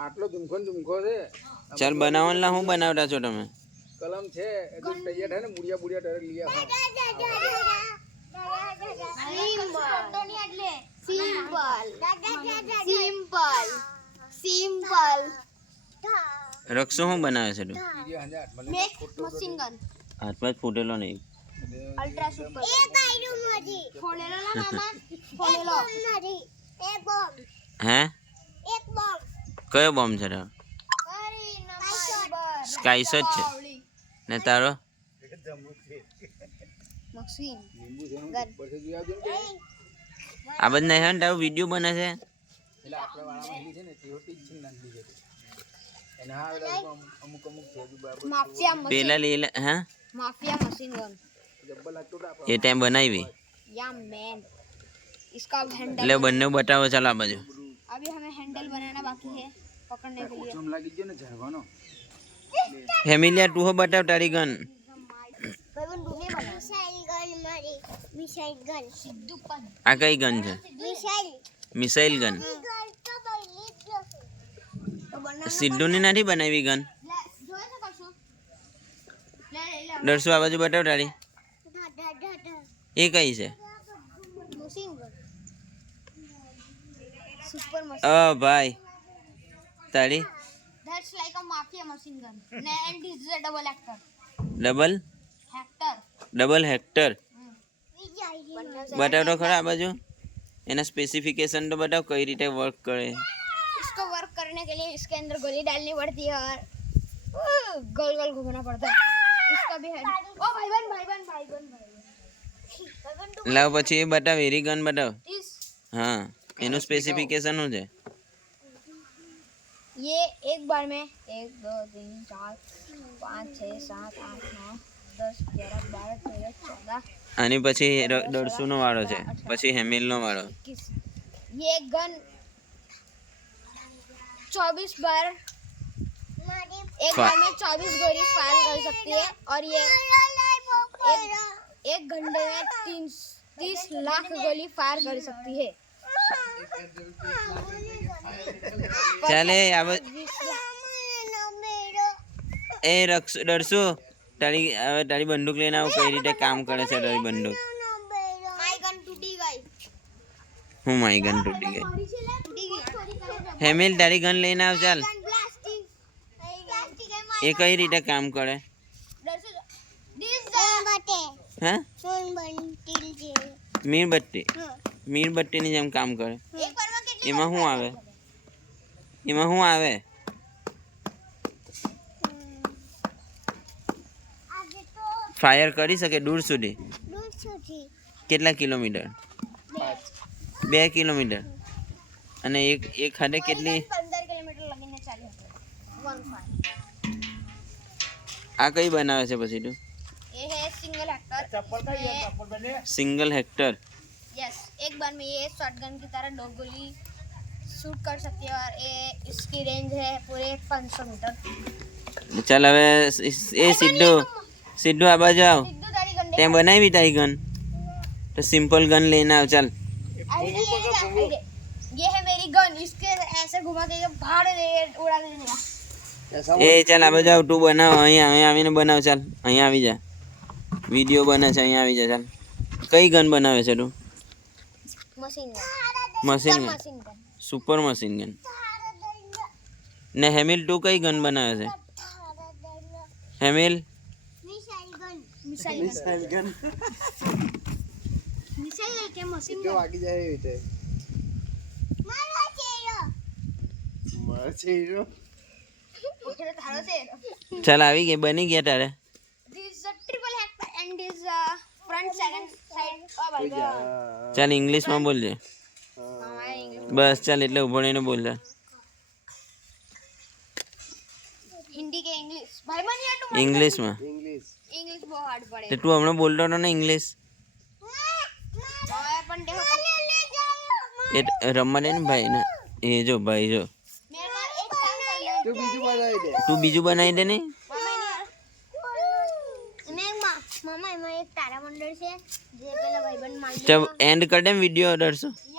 આટલો ધુમખો છે. ચાલ બનાવવાના હું બનાવતા છો તમે? કલમ છે એકદમ તૈયાર થાય ને મુડિયા ડાયરેક્ટ લઈ આવો. સિમ્પલ રક્ષો હું બનાવે છે તું? મશીન ગન હાથમાં જ ફૂટેલો નહીં. અલ્ટ્રા સુપર એ બાયરું મરી ફોડેલો ના મામા ફોડેલો મરી એક બોમ્બ હે એક બોમ્બ કયો બોમ્બ છે તારો? અરે નંબર સ્કાઈસ જ છે ને તારો? મશીન આ બધા નહીં ને તારો વિડીયો બને છે? એટલે આપણે વાળામાં હેલી છે ને તેઓટી જ છે નાની છે એના અમુક છે બરાબર માફિયા મશીન પેલા લઈ લે. હા माफिया मशीन गन જબ્બર લાગતો તો એ ટાઈમ બનાવી या मैन इसका हैंडल એટલે બંને બતાવો. ચાલો આ બાજુ. अभी हमें हैंडल बनाना बाकी है पकड़ने के लिए ચમ લાગી ગયો ને ઝરવાનો. ફેમિલિયા તું હો બતાવ તારી ગન. भाईबंद डूबे बना मिसाइल गन मारी मिसाइल गन सिद्धू पन આ કઈ ગન છે? Missile gun. तो बना સિદ્ધુની નથી બનાવી ગન? जो ऐसा करशो ले ले દરસો આ બાજુ બતાવ તારી. એ કઈ છે? मशीन गन सुपर मशीन ઓ ભાઈ તારી that's like a mafia machine gun and this is a double actor double hectare. बनना બતાવ તો ખરા આ બાજુ. એના સ્પેસિફિકેશન તો બતાવ કઈ રીતે વર્ક કરે. इसको वर्क करने के लिए इसके अंदर गोली डालनी पड़ती है और गोल गोल घूमना पड़ता है इसका भी है ओ भाईबंद લાવ પછી એ બતાવ. એરી ગન બતાવ. इस હા એનું સ્પેસિફિકેશન શું છે? ये एक बार में 1 2 3 4 5 6 7 8 9 10 11 12 13 14 આની પછી દરસુનો વાળો છે, પછી હેમિલનો વાળો. 21 ये गन 24 बार एक बार में 24 गोली फायर कर सकती है और ये एक घंटे में 30 लाख गोली फायर कर सकती है ચાલે એ દરસુ તારી હવે તારી બંદૂક લઈને આવ. કઈ રીતે કામ કરે છે તારી બંદૂક? माय गन टूटी गई હું મારી ગન તૂટી ગઈ. હેમિલ તારી ગન લઈને આવ. ચાલ એ કઈ રીતે કામ કરે? હા મીણબત્તીની જેમ કામ કરે. એમાં શું આવે? ફાયર કરી શકે દૂર સુધી? કેટલા કિલોમીટર? 2 કિલોમીટર. અને એક હાથે કેટલી? 15 કિલોમીટર લગીને ચાલી હતી 15 આ કઈ બનાવે છે પછી તું? ये है single actor single hectare. Yes एक बार में ये शॉटगन की तरह 2 गोली शूट कर सकती है और ये इसकी रेंज है पूरे 500 मीटर ચાલ હવે એ સિદ્ધુ આ બાજુ આવ. सिद्धू तारी गन તે બનાવી તારી ગન તો સિમ્પલ ગન લઈને આવ. ચાલ ये है मेरी गन इसके ऐसे घुमा के बाहर उड़ा देगा એ ચાલ આ બાજુ આવ. તું બનાવ. અહીંયા આવીને બનાવ. ચાલ અહીંયા આવી જા. વિડીયો બને છે, અહીંયા આવી જા. ચાલ કઈ ગન બનાવે છે તું? Machine machine gun. Machine gun super machine gun. ને હેમિલ તું કઈ ગન બનાવે છે? હેમિલ मिसाइल गन के मशीन કે વાગી જાય એવી રીતે માર છે હીરો. थारो से ચાલ આવી ગઈ, બની ગયા તારે. this is a triple hack and this front second side oh my god ચાલ ઇંગ્લિશમાં બોલજે. બસ ચાલ એટલે ઉભો રહીને બોલ. ચાલ हिंदी के इंग्लिश भाई बन यार तुम ઇંગ્લિશમાં. इंग्लिश बहुत हार्ड पड़े તે તું હમણાં બોલતો હતો ને ઇંગ્લિશ. अपन देखो એ રમવા દે ને ભાઈ ને. એ જો ભાઈ જો मेरे पास एक काम कर लो તું બીજું બનાવી દે. તું બીજું બનાવી દે ને. मामा एमा एक तारा मंडल से जे पेला भाईबंध मार ચાલ એન્ડ કર દે વિડીયો. 150